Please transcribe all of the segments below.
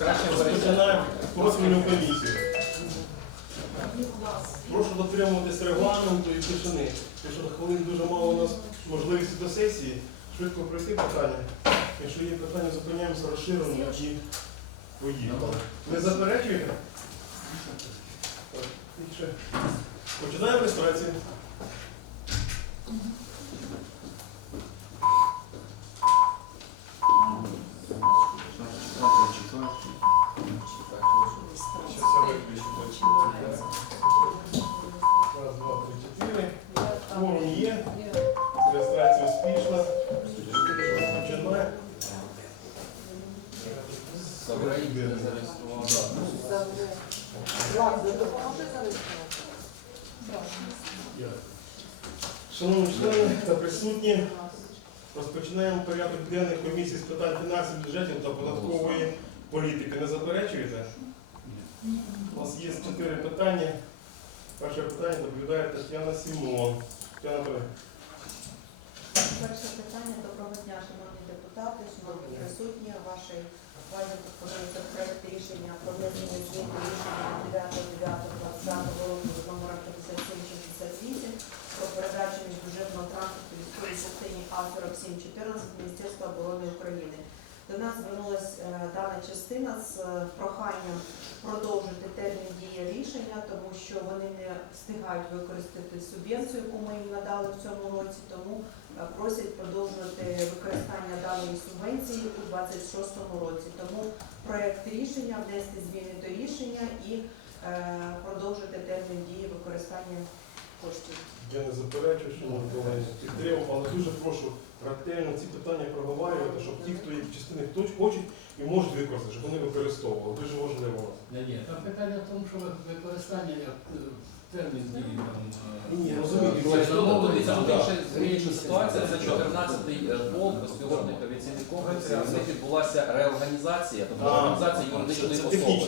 Розпочинаємо профільну комісію. Прошу дотримуватись регламенту і тишини. Тому хвилин дуже мало у нас можливості до сесії. Швидко пройти питання. Якщо є питання, зупиняємося розширено і поїхали. Не заперечуєте? Починаємо реєстрацію. Порядок денний комісії з питань фінансів, бюджетів та податкової політики. Не заперечуєте? У нас є чотири питання. Перше питання доповідає Тетяна Сімон. Тетяна Перше питання. Доброго дня, шановні депутати, шановні присутні. Вашій увазі пропонується проект рішення про внесення змін до рішення 9.9.20 року з номером 5768 про передачу міжбюджетного транспорту військовій частині А4714 Міністерства оборони України. До нас звернулася е, дана частина з е, проханням продовжити термін дії рішення, тому що вони не встигають використати субвенцію, яку ми їм надали в цьому році, тому е, просять продовжувати використання даної субвенції у 26-му році. Тому проект рішення внести зміни до рішення і продовжити термін дії використання коштів. Я не заперечую, що колеги, підтримав, але дуже прошу ретельно ці питання проговорювати, щоб ті, хто їх частини хтось хочуть і можуть використати, щоб вони використовували. Дуже важливо. Ні, ні, там питання в тому, що використання як е, термін дії там. е, Тут тут змінююча ситуація. Це 14-й е, полк, безпілотних авіаційних комплексів. Них відбулася реорганізація, тобто А, реорганізація юридичної особи.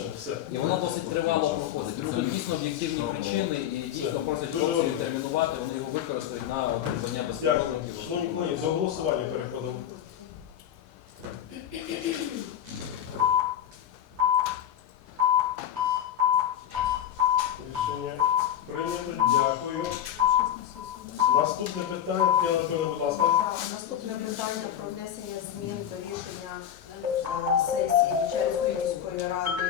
І вона досить тривало проходить. Це дійсно об'єктивні причини і дійсно просять хлопців термінувати, вони його використають на придбання безпілотників. Шановні колеги, до голосування переходимо. Наступне питання, Тетяна Анатоліївна, будь ласка. Наступне питання про внесення змін до рішення е, сесії Бучанської міської ради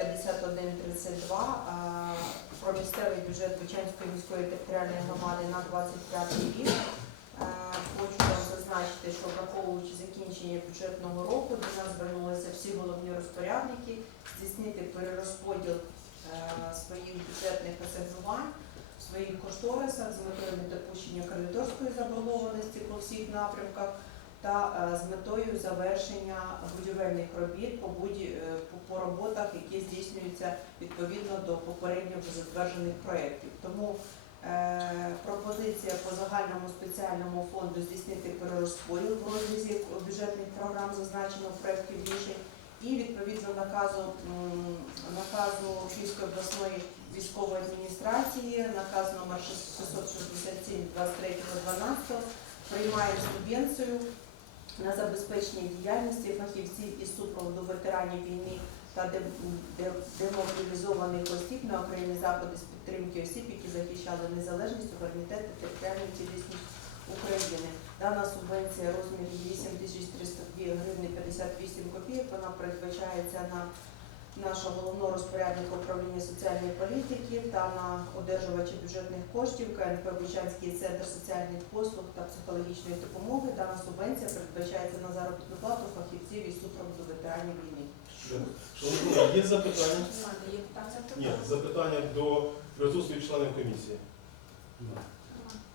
5132 е, про місцевий бюджет Бучанської міської територіальної громади на 25 рік. Е, Хочу вам зазначити, що враховуючи закінчення бюджетного року, до нас звернулися всі головні розпорядники здійснити перерозподіл своїх бюджетних асигнувань своїх кошторисах з метою недопущення кредиторської заборгованості по всіх напрямках та е, з метою завершення будівельних робіт по, буді, е, по, роботах, які здійснюються відповідно до попередньо затверджених проєктів. Тому е, пропозиція по загальному спеціальному фонду здійснити перерозподіл в розрізі бюджетних програм зазначено в проєкті рішень і відповідно наказу, наказу Київської обласної військової адміністрації, наказ номер 667 23.12 приймає субвенцію на забезпечення діяльності фахівців із супроводу ветеранів війни та де- де- демобілізованих осіб на окремі заходи з підтримки осіб, які захищали незалежність, суверенітет та територіальну цілісність України. Дана субвенція розмірі 8302 гривні 58 копійок. Вона передбачається на нашого головного розпорядника управління соціальної політики та на одержувача бюджетних коштів КНП Бучанський центр соціальних послуг та психологічної допомоги. Дана субвенція передбачається на заробітну плату фахівців із супроводу ветеранів війни. Шановні є запитання? Ні, запитання до присутствуючих членів комісії.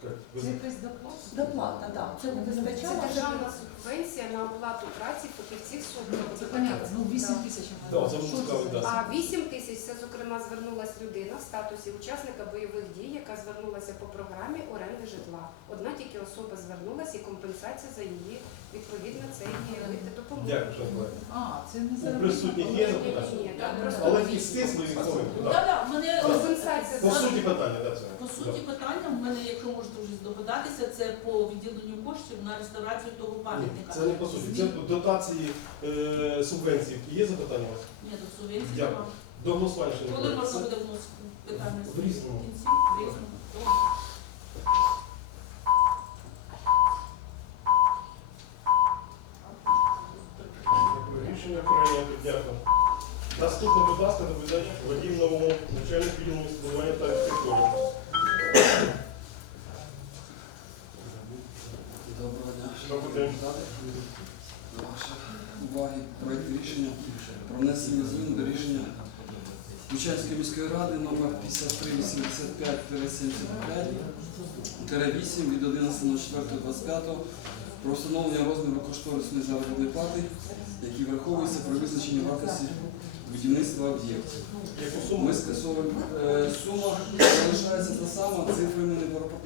Так, Це якась доплата? Доплата, так. Це не Це державна субвенція на оплату праці фахівців Тобто Це понятно. Ну, 8 тисяч. Да, це буде да. А 8 тисяч це, зокрема, звернулася людина в статусі учасника бойових дій, яка звернулася по програмі оренди житла. Одна тільки особа звернулася і компенсація за її відповідно цей вид допомоги. Дякую. А, це не У заробітна присутніх є запитання? так, Але їх стисли і так. По компенсація за суті питання, це. по суті питання в мене, якщо можете дуже здогадатися, це по виділенню коштів на реставрацію того пам'ятника. це не по суті. Це дотації е, субвенції. Є запитання у вас? Ні, до субвенції Дякую. нема. До голосування ще не Коли було. можна Це- буде вносити питання? В різному. В кінці? В різному. Добре. Дякую. Рішення прийнято. Дякую. Наступне, будь ласка, доповідач Вадим Новому, начальник відділу містобудування та архітектури. Доброго дня. Добрий день. До вашої уваги проєкт рішення про внесення змін до рішення Бучанської міської ради номер 5385-75-8 від 11.04.25 про встановлення розміру кошторисної заробітної плати, які враховуються при визначенні вартості будівництва об'єктів. Ми скасовуємо е, сума залишається та сама, цифри ми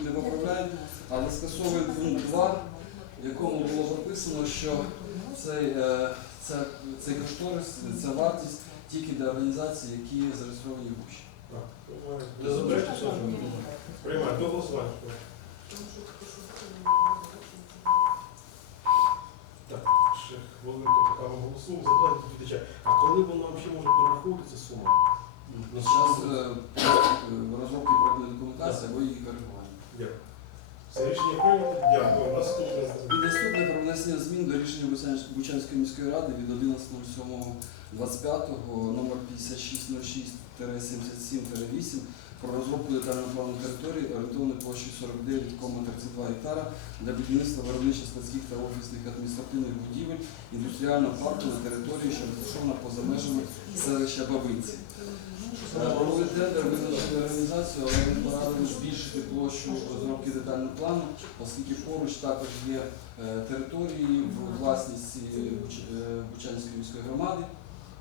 не поправляємо, але скасовуємо пункт 2, в якому було прописано, що цей, е, це, цей кошторис, ця вартість тільки для організацій, які зареєстровані в Бучі. Так. Не заперечуєте? Приймаю. До голосування. Так, ще хвилинку поки ми голосуємо. Запитання відповідача. А коли вона взагалі може перераховувати ця сума? На час е, е, розробки проектної документації або її коригування. Дякую. Все рішення прийнято. Дякую. Наступне. І наступне про внесення змін до рішення Бучанськ- Бучанської міської ради від 11.07.25 номер 5606-77-8 про розробку детального плану території орієнтовної площі 49,32 гектара для будівництва виробничих складських та офісних адміністративних будівель індустріального парку на території, що розташована поза межами селища Бабинці. Е, Провели тендер, визначили організацію, але ми порадили збільшити площу розробки детального плану, оскільки поруч також є е, території в власності е, Бучанської міської громади.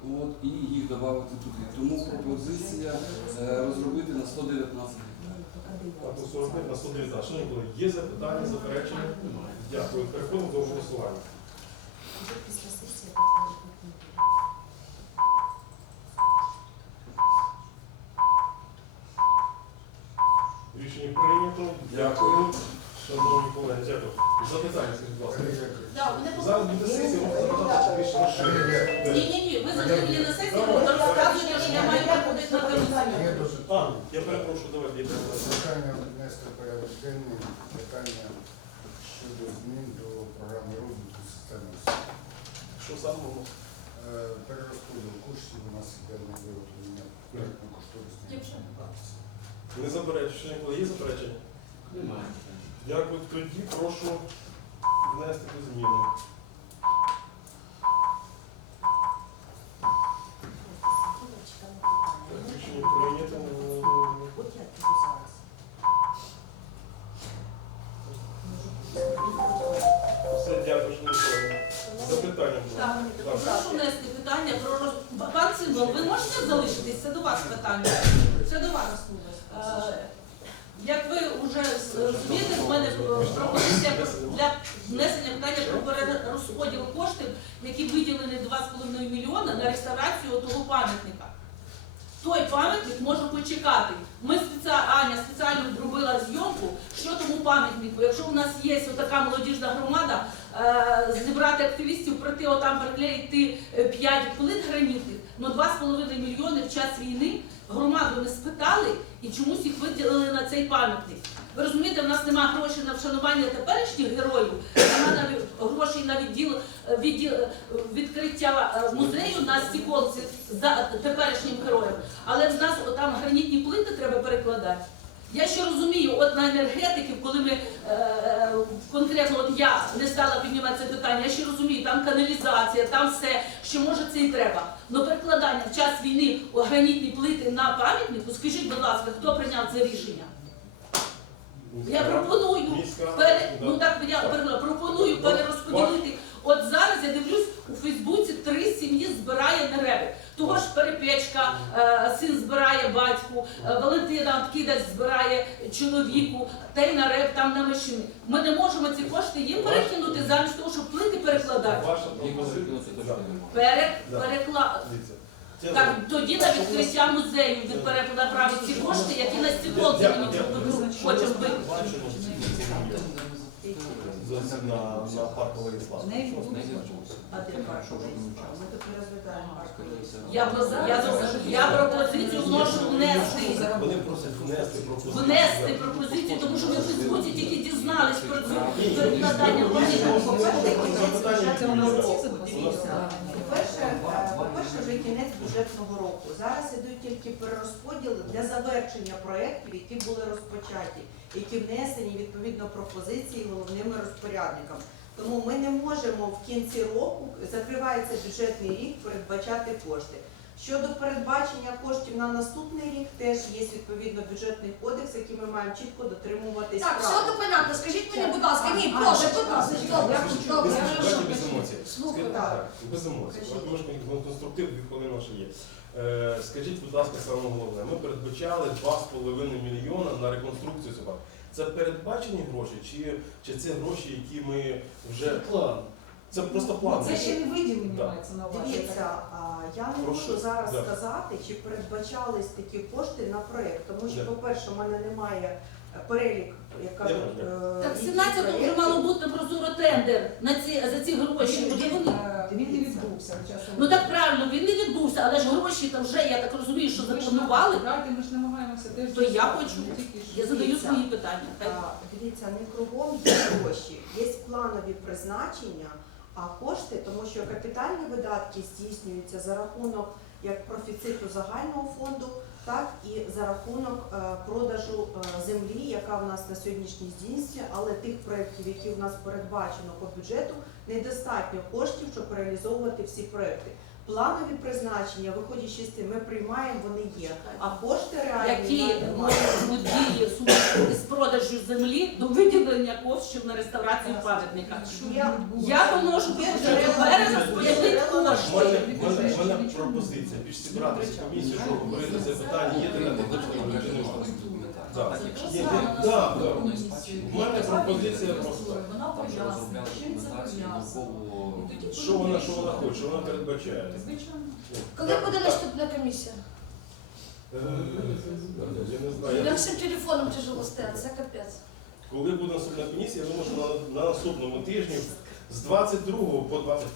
От, і їх додати туди. Тому пропозиція розробити на 119 гектарів. 45 на 119. Шановні є запитання, заперечення? Дякую. Переходимо до голосування. Вже після сесії Рішення. Дякую. Шановні колеги, дякую. Запитання, скажіть, будь ласка. Да, мене Зараз буде сесія, можна запитати більш розширено. Ні, ні, ні, ви заявили на сесію, ви розказуєте, що я маю приходити на комісію. А, я перепрошую, давайте, я перепрошую. прохання внести в порядок денний питання щодо змін до програми розвитку системи освіти. Що саме воно? Е, Перерозподіл коштів у нас іде на виготовлення проєктно-кошторисної документації. Не заперечую. Шановні колеги, є заперечення? Немає. Дякую. Тоді прошу перерозподіл коштів, які виділені 2,5 мільйона на реставрацію того пам'ятника. Той пам'ятник може почекати. Ми спеціально, Аня спеціально зробила зйомку, що тому пам'ятнику. Якщо у нас є така молодіжна громада, е, зібрати активістів, прийти отам приклеїти 5 плит гранітних, ну 2,5 мільйони в час війни громаду не спитали і чомусь їх виділили на цей пам'ятник. Ви розумієте, в нас немає грошей на вшанування теперішніх героїв, немає грошей на відділ, відділ відкриття е, музею на стіколці за теперішнім героєм. Але в нас там гранітні плити треба перекладати. Я ще розумію, от на енергетиків, коли ми е, конкретно от я не стала піднімати це питання, я ще розумію, там каналізація, там все, що може це і треба. Но перекладання в час війни у гранітні плити на пам'ятнику, скажіть, будь ласка, хто прийняв це рішення? Я пропоную пере, ну так я пропоную перерозподілити. От зараз я дивлюсь у Фейсбуці три сім'ї збирає на реби. Того ж перепечка, е, син збирає батьку, е, Валентина Кидач збирає чоловіку, та й на реп там на машини. Ми не можемо ці кошти їм перекинути замість того, щоб плити перекладати. Ваша. Пере, перекла... Так тоді на відкриття музею він перенаправить ці кошти, які на стекло хочемо бити. Зовсім на, на парковий слав. А де парковий? Ми тут не розглядаємо парковий. Я, про- я, про- я пропозицію вношу внести. Вони просять внести пропозицію. Внести пропозицію, тому що ми в Фейсбуці тільки дізнались про це перед наданням Запитання Дивіться, По-перше, е, по-перше, вже кінець бюджетного року. Зараз ідуть тільки перерозподіли для завершення проєктів, які були розпочаті, які внесені відповідно пропозиції головними розпорядниками. Тому ми не можемо в кінці року, закривається бюджетний рік, передбачати кошти. Щодо передбачення коштів на наступний рік, теж є відповідно бюджетний кодекс, який ми маємо чітко дотримуватись. Так, все то понятно. Скажіть мені, будь ласка, ні, прошу, будь ласка, добре, добре, Без, емоцій. Слухаю. Так, без емоцій. От Може, конструктив дві хвилини ще є. Е, скажіть, будь ласка, саме головне. Ми передбачали 2,5 мільйона на реконструкцію цього. Це передбачені гроші, чи, чи це гроші, які ми вже план? Це просто план. Це ще не виділення Да. мається на увазі. Дивіться, а, я не Прошу. можу зараз Да. сказати, чи передбачались такі кошти на проєкт, тому що, Да. по-перше, в мене немає е, перелік, як кажуть, Я е, Так, в яких 17-му вже мало бути прозоро тендер на ці, за ці гроші. Він, він, вони- е, він не відбувся. Ну так правильно, він не відбувся, але ж гроші там вже, я так розумію, що Ми ж запланували. Давайте ми ж намагаємося теж. То я хочу. не тільки ж. Я задаю свої питання. Так? А, Дивіться, не кругом є гроші, є планові призначення, а кошти, тому що капітальні видатки здійснюються за рахунок як профіциту загального фонду, так і за рахунок е, продажу е, землі, яка в нас на сьогоднішній здійснює, але тих проєктів, які в нас передбачено по бюджету, недостатньо коштів, щоб реалізовувати всі проєкти. Планові призначення, виходячи з тим, ми приймаємо, вони є. А кошти реальні Які можуть дії суміщені з продажу землі до виділення коштів на реставрацію пам'ятника? Я- поношу є джерела кошти. У мене, пропозиція. Більш зібратися комісію, щоб говорити це питання. Є така технічна Так, є. Да. У мене пропозиція просто. Там вже розробляли документацію наукову. Що вона, що вона хоче, що вона передбачає. Звичайно. Коли буде наступна комісія? Е, Я не знаю. Я я- всім телефоном тяжело стояти, це капець. Коли буде наступна комісія, я думаю, що на, на наступному тижні з 22 по 25.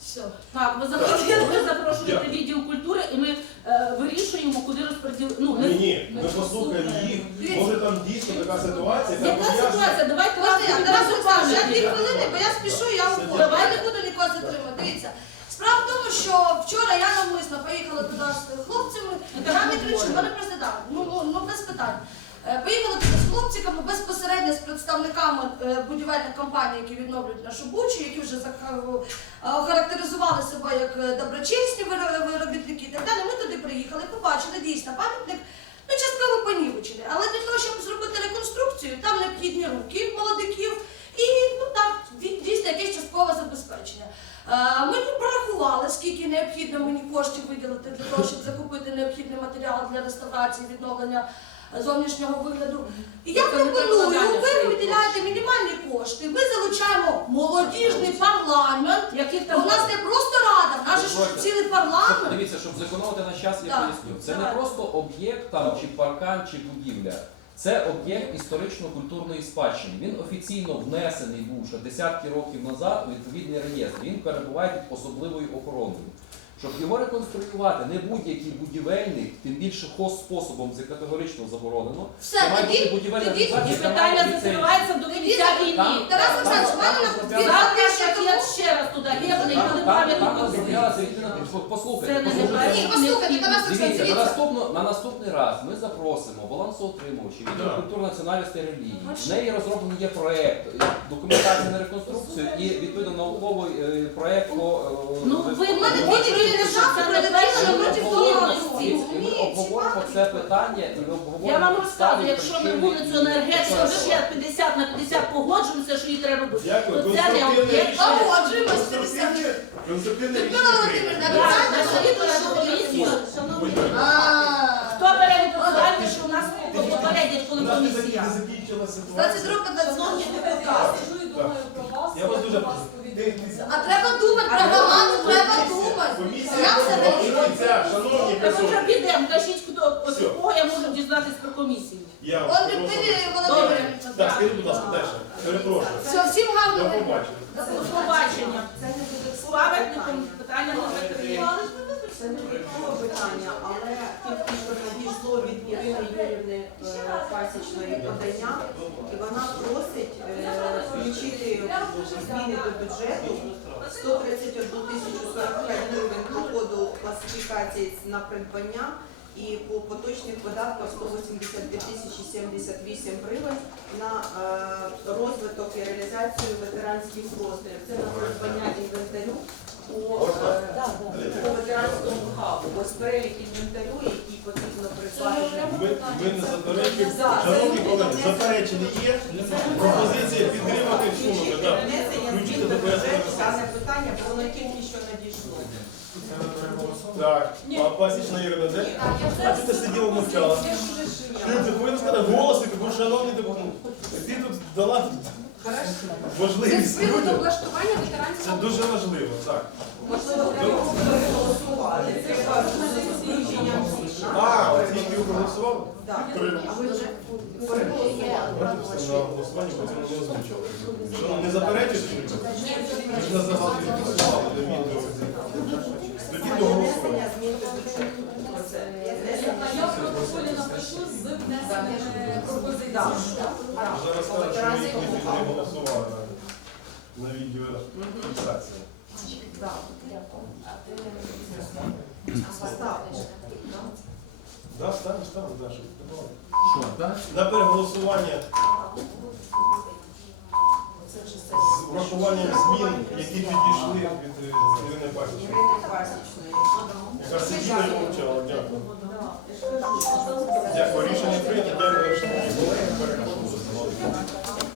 Все. Так, ви запрошуєте, ви запрошуєте Дякую. відділ культури і ми е, вирішуємо, куди розподілити. Ну, Ні, не ні, ми послухаємо їх. Може там дійсно така ситуація, яка яка пов'язана. ситуація? Давайте Подожди, а Тарас Олександрович, я дві хвилини, бо я спішу, я Це уходжу. дякую. Я не буду нікого затримати. Дивіться. Справа в тому, що вчора я навмисно поїхала туди з хлопцями, я не кричу, мене просто так, ну, ну, ну без питань. Е, Поїхала туди з хлопчиками безпосередньо з представниками е, будівельних компаній, які відновлюють нашу бучу, які вже зак- е, охарактеризували себе як е, доброчесні виро- виробітники і так далі. Ми туди приїхали, побачили дійсно пам'ятник. Ну, частково понівечений. Але для того, щоб зробити реконструкцію, там необхідні руки молодиків і ну так, дій- дійсно якесь часткове забезпечення. Е, Ми порахували, скільки необхідно мені коштів виділити для того, щоб закупити необхідний матеріал для реставрації, відновлення е, зовнішнього вигляду. І я Тобто не пропоную, перекладання ви своїх виділяєте мінімальні кошти, ми залучаємо молодіжний парламент. Яких У там нас не просто рада, в нас же ж Дозвольте. цілий Щоб- парламент. Дивіться, щоб зекономити на час, я Так, поясню. Це не давай. просто об'єкт там чи паркан, чи будівля. Це об'єкт історично-культурної спадщини. Він офіційно внесений був ще десятки років назад у відповідний реєстр. Він перебуває під особливою охороною. Щоб його реконструювати, не будь-який будівельник, тим більше хозспособом, це категорично заборонено. Все, Це має бути тоді, будівельна тоді, організація, яка має питання ліцензію. закривається до кінця війни. Тарас Олександрович, в мене на Завтра ще раз туди гибне, і Там- коли там- Там пам'ятник розроблялася єдина послухайте. Це не послухайте. Ні, послухайте, Дивіться, на, наступну, на наступний раз ми запросимо балансоутримувачів відділ Так. культури національності і релігії. В неї розроблений є проєкт, документація на реконструкцію і відповідно науковий е, проєкт по е, Ну, ви У мене дві неділі шанси прилетіли напроти і ми- і ми обговоримо це питання і ми обговоримо Я вам розказую, якщо ми вулицю і- ще 50 на 50 погоджуємося, що її треба робити. Дякую. То це не Конструктивне об'єкт. рішення. Погоджуємось, Конструктивне- Людмила Володимирівна, що ви. Хто бере відповідальність, що у нас попередять, коли комісія? закінчилася Двадцять ситуація. років на Шановні цьому. депутати, Я вас дуже прошу. Ти- ти- А треба думати про громаду, треба думати. Комісія Я все продовжує Так ми вже підемо, кажіть, хто кого я можу дізнатись про комісію. Я От прошу. Людмилі Так, скажіть, будь ласка, далі. Перепрошую. Все, всім До гарного. побачення. До побачення. Не пам'ятником питання не закриє. Це не було питання, але тільки що надійшло від Ірини Юрівни е, Пасічної подання, і вона просить е, включити зміни до бюджету 131 тисячу 45 гривень доходу класифікації на придбання і по поточних видатках 182 тисячі 78 гривень на е, розвиток і реалізацію ветеранських просторів. Це на придбання інвентарю по, е, по ветеранському хабу. Ось перелік інвентарю, який потрібно придбати. Ми, ми не заперечуємо. Да, Шановні це колеги, заперечення є. Пропозиція підтримати всунути. Да. Внесення змін до бюджету дане питання, бо воно тільки що надійшло. Так, а пасічна Ірина, де? А ти ти сиділа мовчала. Ти, ти повинна сказати голоси, бо шановні депутати. Ти тут дала Це людям. облаштування Це дуже важливо, так. Можливо, треба з включенням всіх. А, тільки ви проголосували? Так. А ви вже голосуванні потім не озвучили. Що, не ж на загал підписували до голосування. Я в протоколі напишу з внесеними пропозиціями. Зараз кажуть, що ми їх не голосували на відео фіксації. Так. Да, да, щоб. На переголосування Це вже з врахуванням змін, які підійшли від Ірини Пасічної. Яка сиділа і мовчала. Дякую. Дякую. Рішення прийнято. Дякую.